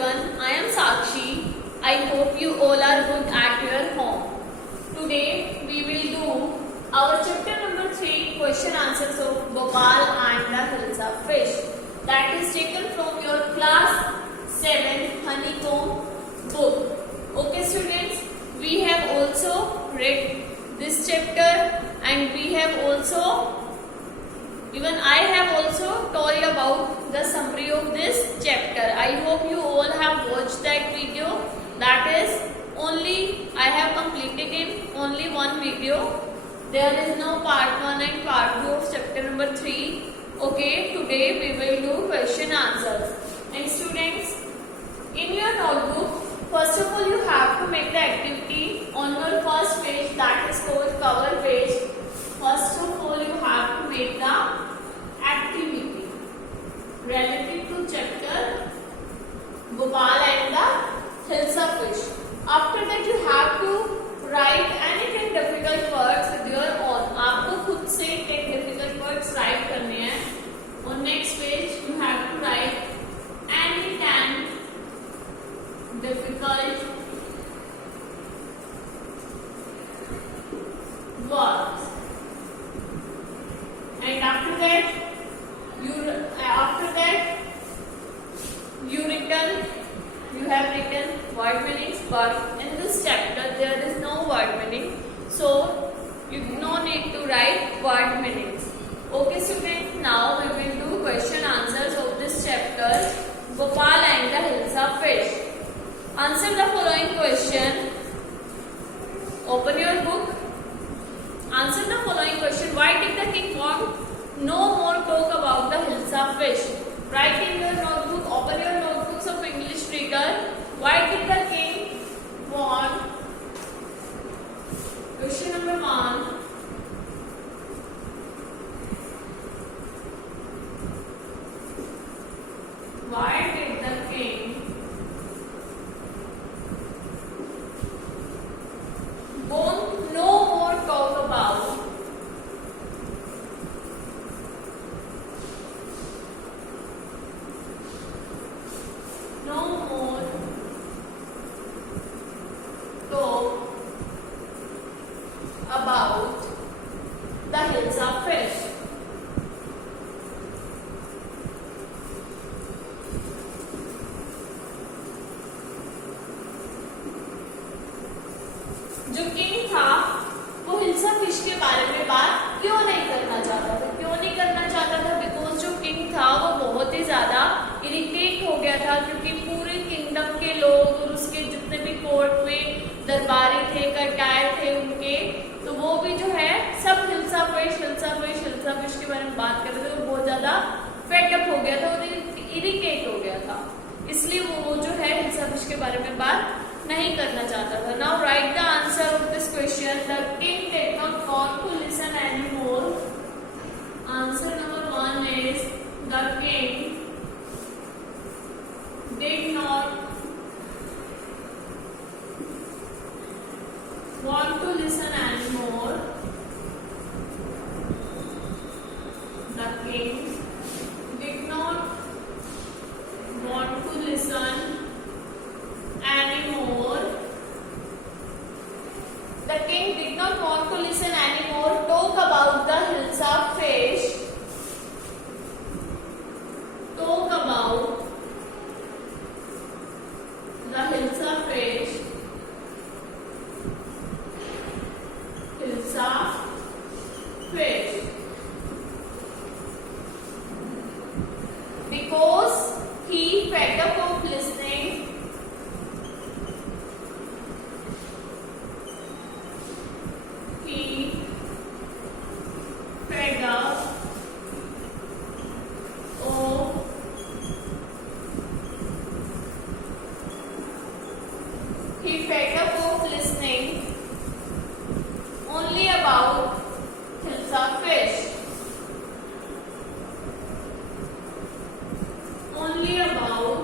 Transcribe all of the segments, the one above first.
everyone, I am Sakshi. I hope you all are good at your home. Today we will do our chapter number 3 question answers of Gopal and the Hilsa fish. That is taken from your class 7 honeycomb book. Okay students, we have also read this chapter and we have also I have also told about the summary of this chapter. I hope you all have watched that video. That is I have completed in only one video. There is no part 1 and part 2 of chapter number 3. Okay, today we will do question answers. And students, in your notebook, first of all you have to make the activity on your first page, that is called cover page. First of all you have to make the activity related to chapter Gopal and the Hilsa fish. After that you have to write any 10 difficult words with your own. आपको खुद से 10 difficult words write करने हैं. On next page you have to write any 10 difficult words. And after that you have written word meanings, but in this chapter there is no word meaning, so you no need to write word meanings. Okay students, now we will do question answers of this chapter Gopal and the Hilsa fish. Answer the following question. Open your book. Answer the following question. Why did the king want no more talk about the Hilsa fish? Write in your notebook. Open your notebooks of English reader. Why did the king want? Question number 1. Why did the king want no more talk about the Hilsa fish? जो king था वो hilsa fish के बारे में बात क्यों नहीं करना चाहता था? क्यों नहीं करना चाहता था? बिकॉज जो किंग था वो बहुत ही ज्यादा इरिटेट हो गया था, क्योंकि पूरे किंगडम के लोग और उसके जितने भी कोर्ट में दरबारी थे, कटार थे उनके, तो वो भी जो है सब हिल्सा फिश के बारे में बात कर रहे थे. वो बहुत ज्यादा फेडअप हो गया था, इरिटेट हो गया था, इसलिए वो जो है हिल्सा फिश के बारे में बात नहीं करना चाहता था. Now write the answer of this question. The king did not want to listen anymore. Answer number 1 is the king did not want to listen anymore. The king did not want to listen anymore. The king did not want to listen anymore. Talk about the Hilsa fish. Talk about the Hilsa fish. Hilsa fish. Because he fed up of listening. He fed up of listening only about Hilsa fish. Only about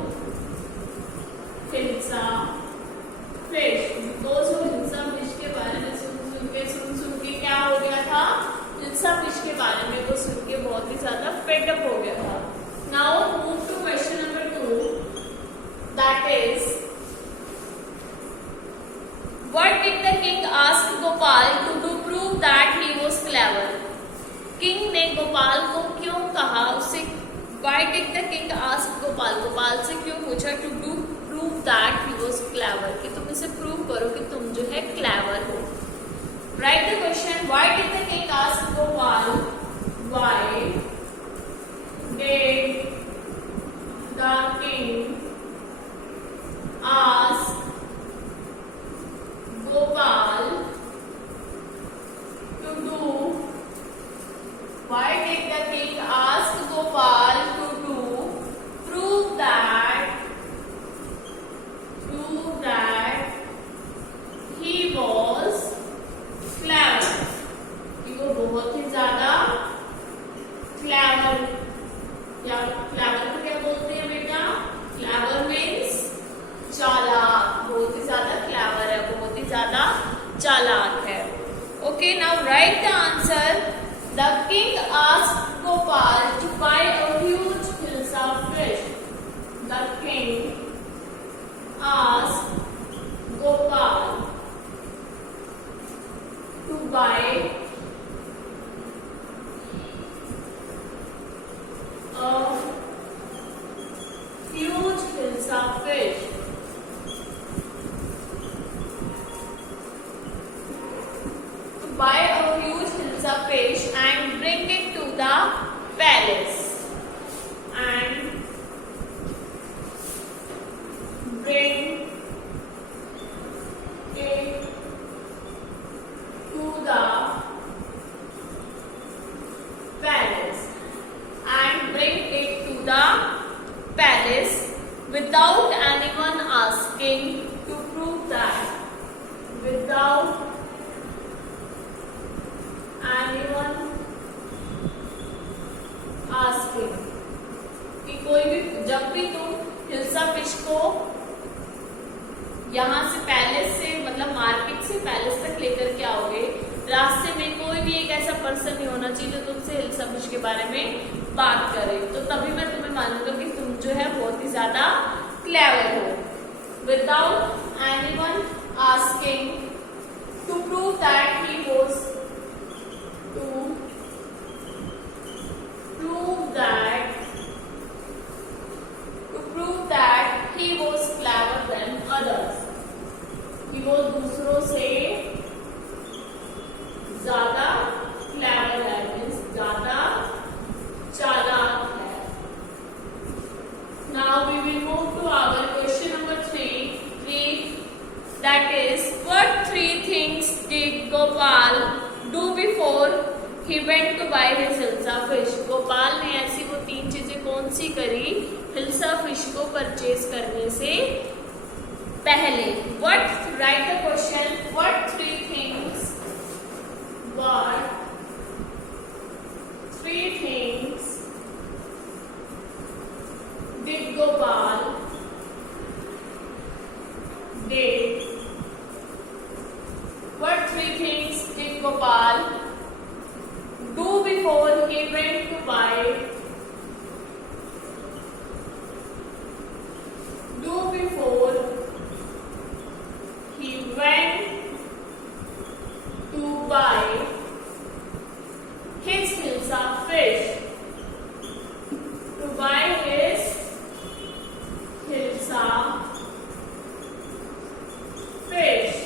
Hilsa fish. Because वो hilsa fish के बारे में सुन के क्या हो गया था? Hilsa fish के बारे में वो सुन के बहुत ही ज्यादा फेडअप हो गया था. Now move to question number 2. That is, what did the king ask Gopal to do prove that he was clever? King ने गोपाल को क्यों कहा उसे Why did the king ask Gopal Gopal से क्यों पूछा to do prove that he was clever कि तुम इसे प्रूव करो कि तुम जो है क्लेवर हो. Write the question. Why did the king ask Gopal? Why did the king ask Gopal to do? Why did the king ask Gopal to do? Prove that he was clever. कि वो बहुत ही ज्यादा clever या clever को क्या बोलते हैं बेटा? क्लेवर मीन्स चालाक. बहुत ही ज्यादा क्लेवर है, बहुत ही ज्यादा चालाक है. Okay, now write the answer. The king asked Gopal to buy a huge hilsa fish. The king asked Gopal to buy a huge hilsa fish. To buy a huge hilsa fish and bring it to the palace. And bring it to the palace. And bring it to the palace without anyone asking to prove that. Without anyone asking कि कोई भी जब भी तुम hilsa fish को यहाँ से palace से मतलब मार्केट से पैलेस तक लेकर के आओगे, रास्ते में कोई भी एक ऐसा पर्सन नहीं होना चाहिए जो तुमसे हिल्सा फिश के बारे में बात करे. तो तभी मैं तुम्हें मानूंगा कि तुम जो है बहुत ही ज्यादा क्लेवर हो. Without anyone asking to prove that he was he was clever than others. कि वो दूसरों से ज्यादा क्लेवर है, मीन्स ज्यादा चालाक है. Now we will move to our question number 3. That is, what 3 things did Gopal do before he went to buy his hilsa fish? Gopal ने ऐसी वो 3 चीजें कौन सी करी हिल्सा फिश को परचेज करने से पहले? What? Write the question. What 3 things? What 3 things did Gopal did? What 3 things did Gopal do before he went to buy? Do before he went to buy his hilsa fish. To buy his hilsa fish.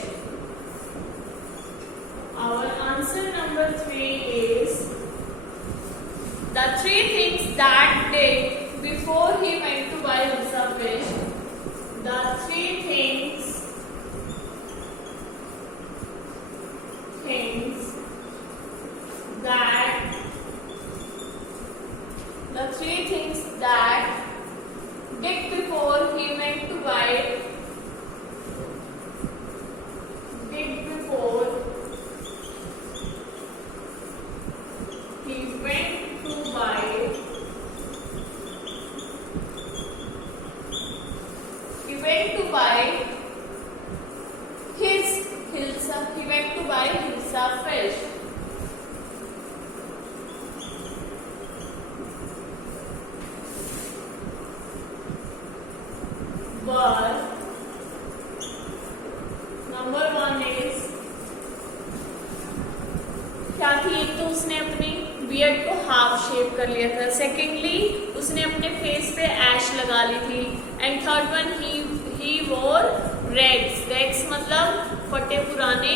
Our answer number 3 is the 3 things that did before he went to buy hilsa fish. The 3 things that did before he went to buy. Did before he went to buy. He went to buy his hilsa. He went to buy hilsa fish. were. Number 1 is क्या थी, एक तो उसने अपनी beard को half shape कर लिया था, सेकेंडली उसने अपने फेस पे ऐश लगा ली थी, एंड थर्ड वन ही वोर रेग्स. रेग्स मतलब फटे पुराने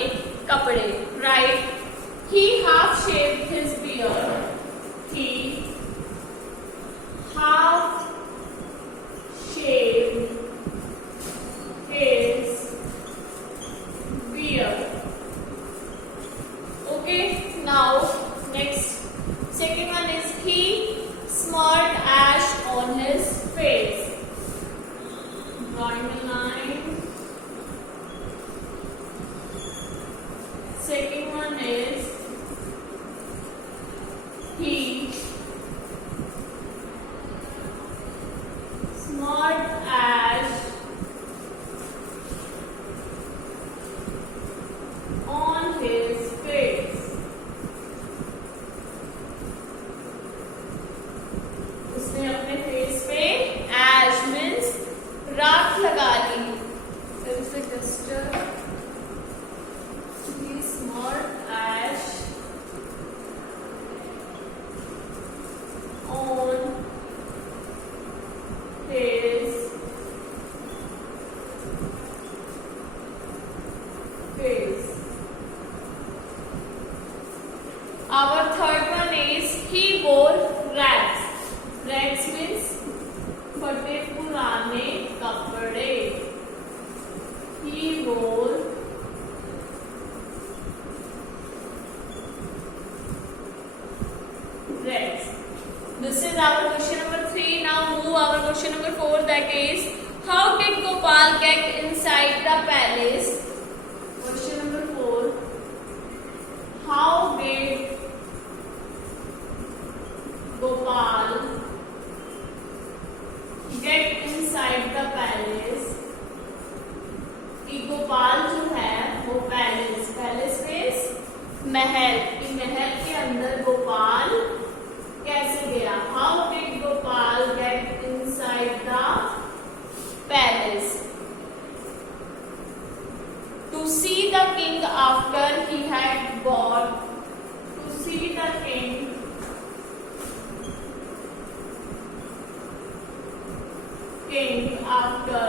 कपड़े, right. He half shaped his beard. He half shaved his beard. Okay, now next, second one is he smeared ash on his face. Drawing a line. Second one is he smeared ash on his face. उसने अपने face पे ऐश means राख लगा ली. There is a duster. He smeared ash on his face. Our third one is he wore rags. Rags means फटे पुराने कपड़े. He wore rags. This is our question number 3. Now move our question number 4, that is how did Gopal get inside the palace? Question number 4. How did Gopal get inside the palace? कि गोपाल जो है वो palace, palace means महल, कि महल के अंदर गोपाल कैसे गया. How did Gopal get inside the palace? To see the king after he had got. To see the king after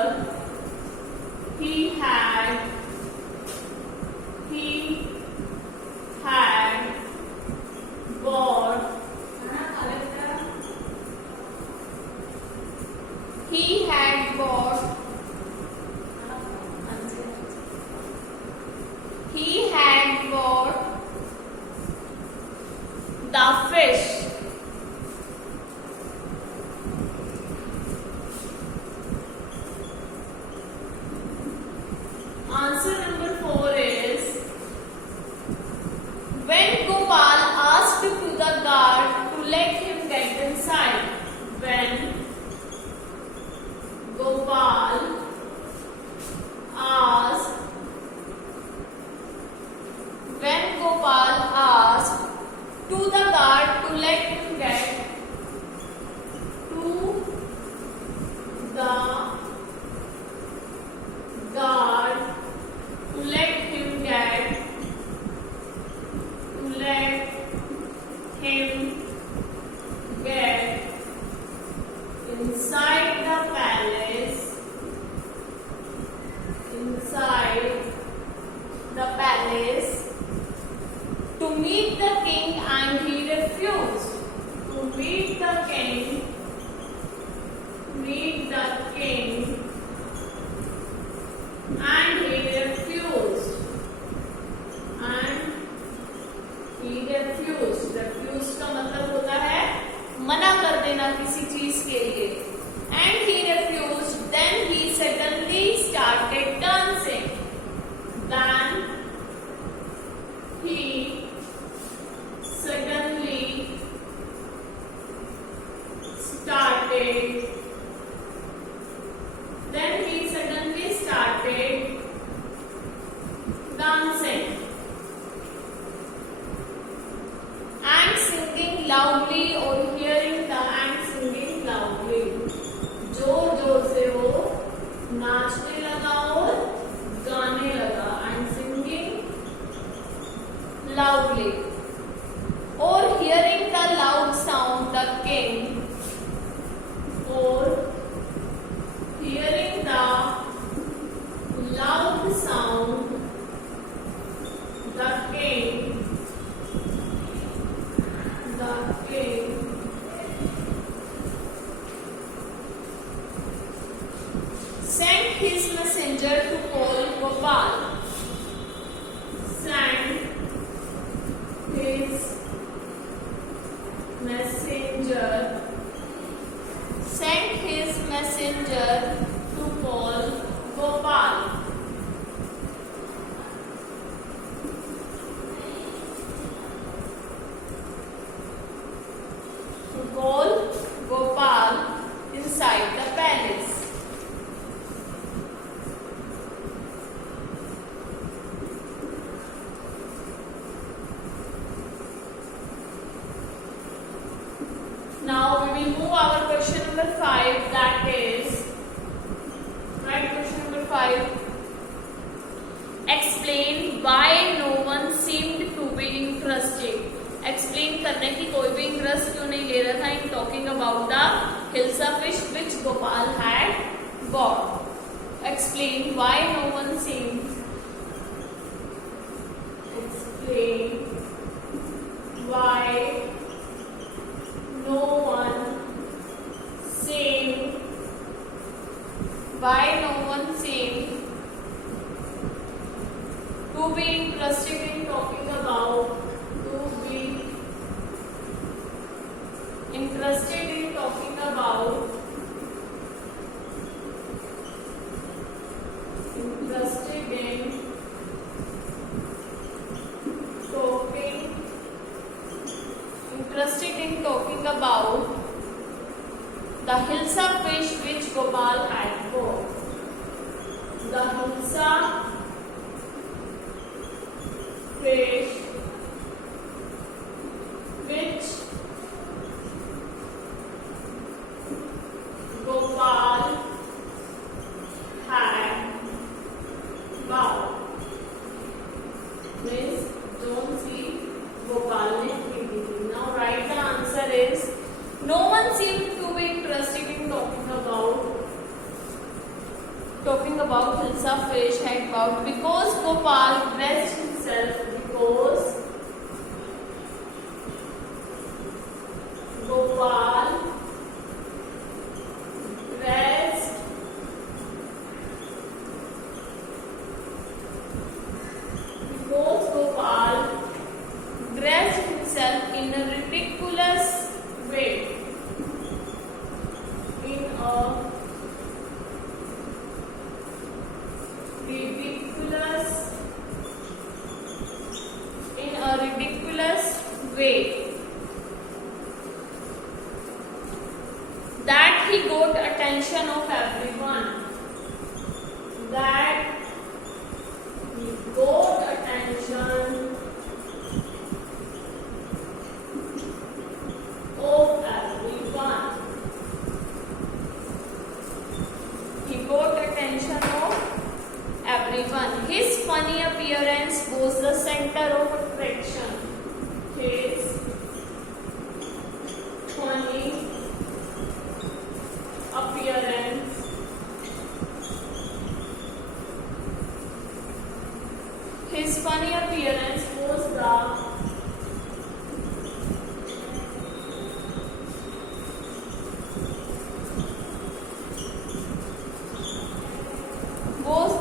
he had bought the fish. Answer number 4 is when Gopal asked to the guard to let him get inside. When Gopal asked to the guard to let him get to the guard to let him get inside the palace. his messenger to call Gopal. Sent his messenger. Sent his messenger to call Gopal. To call Gopal inside the palace. Now we will move our question number 5, that is, right, question number 5. Explain why no one seemed to be interested. Explain करने की कोई भी interest क्यों नहीं ले रहा था in talking about the Hilsa fish which Gopal had bought. Explain why no one seemed. Explain why no one seemed. Why no one seemed to be interested in talking about. To be interested in talking about. Interested in talking. Interested in talking about the Hilsa fish which Gopal had bought. The Hilsa fish which Gopal had bought. Means don't see Gopal ne खरीदी थी. Now write the answer is no one seemed to be interested in talking about Hilsa fish had bought because Gopal dressed himself. Because Gopal dressed himself in a ridiculous way. In a ridiculous way that he got attention of everyone. That he got attention of everyone. He got attention of everyone. His funny appearance was the center of attraction. His funny appearance was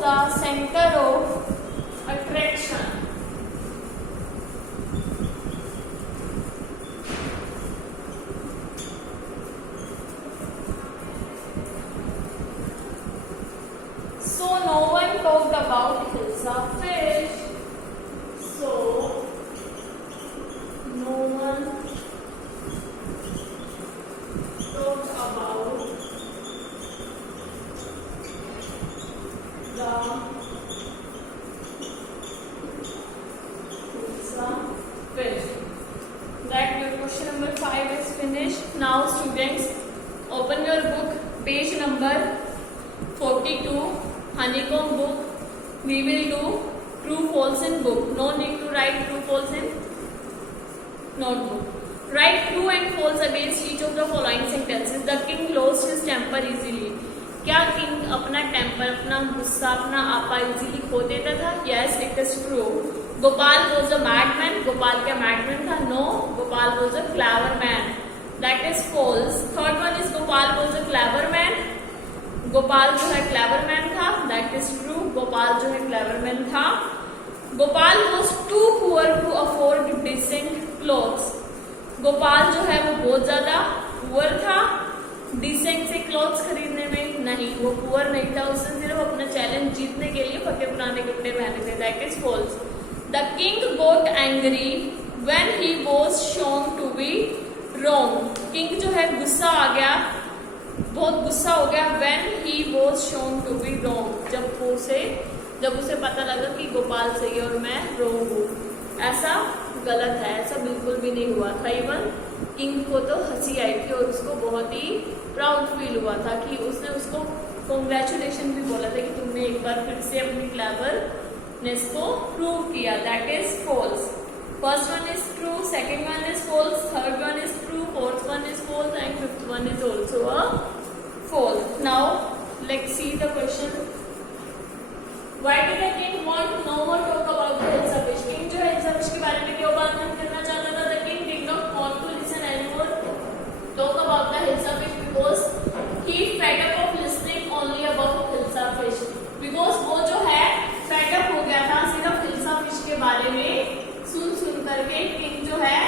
the center of attraction. So no one talked about Hilsa fish. So no one talked about the Hilsa fish. That your question number 5 is finished. Now students, open your book, page number 42, honeycomb book. We will do true false in book. No need to write true false in notebook. Write true and false against each of the following sentences. The king lost his temper easily. क्या king अपना temper, अपना गुस्सा, अपना आपा easily खो देता था? Yes, it is true. Gopal was a madman. Gopal क्या मैडमैन था? No, Gopal was a clever man. That is false. Third one is Gopal was a clever man. Gopal जो है क्लेवर मैन था, दैट इज ट्रू, गोपाल जो है क्लेवर मैन था। Gopal was too poor to afford decent clothes, Gopal जो है वो बहुत ज्यादा पुअर था डिसेंट से क्लोथ्स खरीदने में, नहीं वो पुअर नहीं था, उसने सिर्फ अपना चैलेंज जीतने के लिए फटे पुराने कपड़े पहने थे, that is false. The king got angry when he was shown to be wrong, king जो है गुस्सा आ गया, बहुत गुस्सा हो गया, when he was shown to be wrong, जब उसे पता लगा कि गोपाल सही और मैं रॉन्ग हूँ। ऐसा गलत है, ऐसा बिल्कुल भी नहीं हुआ था। इवन किंग को तो हंसी आई थी और उसको बहुत ही प्राउड फील हुआ था कि उसने उसको कॉन्ग्रेचुलेशन भी बोला था कि तुमने एक बार फिर से अपनी क्लेवरनेस को प्रूव किया, that is false. First one is true, second one is false, third one is true, fourth one is false and fifth one is also a false. Now let's see the question. Why did the king want no more talk about the Hilsa fish? King जो है hilsa fish के बारे में क्यों बात नहीं करना चाहता था? The king did not want to listen anymore talk about the Hilsa fish because he fed up of listening only about Hilsa fish. Because वो जो है fed up हो गया था सिर्फ हिल्सा फिश के बारे में सुन करके, किंग जो है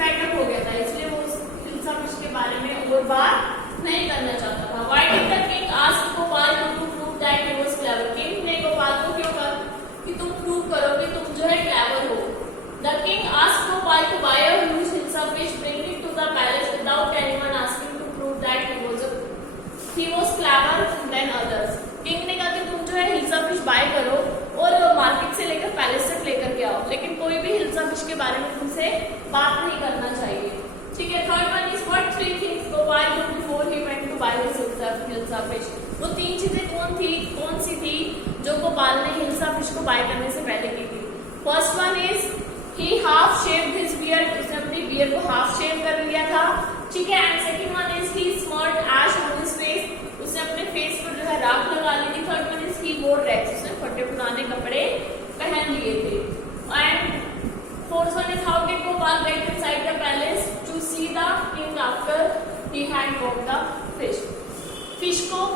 fed up हो गया था, इसलिए वो हिल्सा फिश के बारे में और बात नहीं करना चाहता था। Why did the king ask Gopal to prove that he was clever? King ने गोपाल को क्यों कहा कि तुम प्रूव करो कि तुम जो है क्लेवर हो? The king asked Gopal to buy a huge Hilsa fish, bring it to the palace without anyone asking to prove that he was clever than others. King ने कहा कि तुम जो है हिल्सा फिश बाय करो और मार्केट से लेकर पैलेस तक लेकर के आओ, लेकिन कोई भी हिल्सा फिश के बारे में तुमसे बात नहीं करना चाहिए, ठीक है। Third one is what three things Gopal did before he went to buy his hilsa fish. वो तीन चीजें कौन सी थी जो गोपाल ने हिल्सा फिश को बाय करने से पहले की थी? First one is he half shaved his beard, उसने अपनी बियर्ड को हाफ शेव कर लिया था, ठीक है। And second one is he smeared ash on his face, उसने अपने फेस पर जो है राख लगा ली थी। थर्ड वन इज ही वोर रैग्स, उसने फटे पुराने कपड़े पहन लिए थे। And fourth one is how did Gopal get inside the palace to see the king after he had bought the fish. Fish को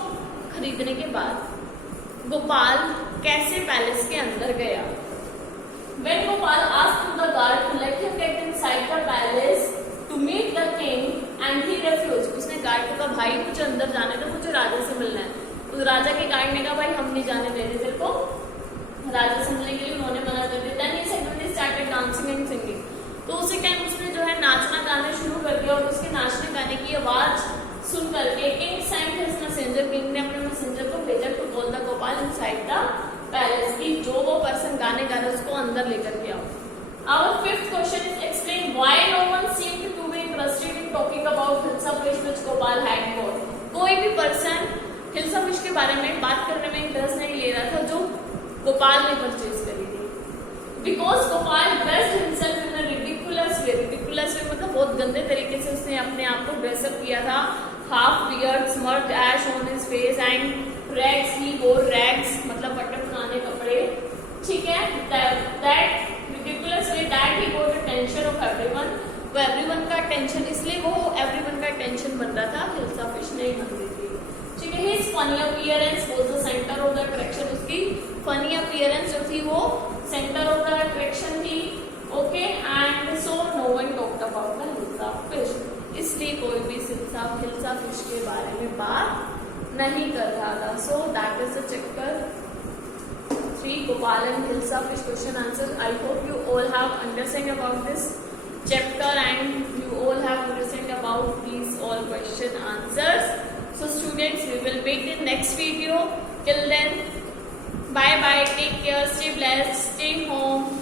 खरीदने के बाद गोपाल कैसे पैलेस के अंदर गया? When Gopal asked the guard to let him get inside the palace to meet the king and he refused, उसने guard को कहा भाई मुझे अंदर जाने दो, मुझे राजा से मिलना है। उस राजा के गार्ड ने कहा भाई हम नहीं जाने दे रहे तेरे को राजा से मिलने के लिए, उन्होंने मना कर दिया। Then he suddenly started dancing and singing, तो उसी टाइम उसने जो है नाचना गाना शुरू कर दिया और उसके नाचने गाने की आवाज सुन करके king sent his messenger, king ने अपने मैसेंजर को भेजा to call the Gopal inside the palace, की जो वो पर्सन गाने गा रहा है उसको अंदर लेकर के आओ। Our fifth question is explain why no one seemed to be interested in talking about Hilsa fish which Gopal had bought. कोई भी पर्सन हिल्सा फिश के बारे में बात करने में इंटरेस्ट नहीं ले रहा था जो गोपाल ने परचेज करी थी। Because Gopal dressed himself in a ridiculous way, ridiculous way मतलब बहुत गंदे तरीके से उसने अपने आप को ड्रेसअप किया था। Half beard, smudged ash on his face and rags, he wore rags मतलब फटे पुराने कपड़े, ठीक है। That ridiculous way that he got attention of everyone, वो everyone का attention, इसलिए वो everyone का attention बन रहा था, हिल्सा फिश नहीं बन रही थी, ठीक है। His funny appearance was the center of the attraction, उसकी funny appearance जो थी वो center of the attraction थी, okay, and so no one talked about the Hilsa fish, इसलिए कोई भी हिल्सा फिश के बारे में बात नहीं कर रहा था। So that is the chapter 3 Gopal and Hilsa fish question answer. I hope you all have understand about this chapter and you all have understand about these all question answers. So students, we will meet in next video. Till then, bye bye, take care, stay blessed, stay home.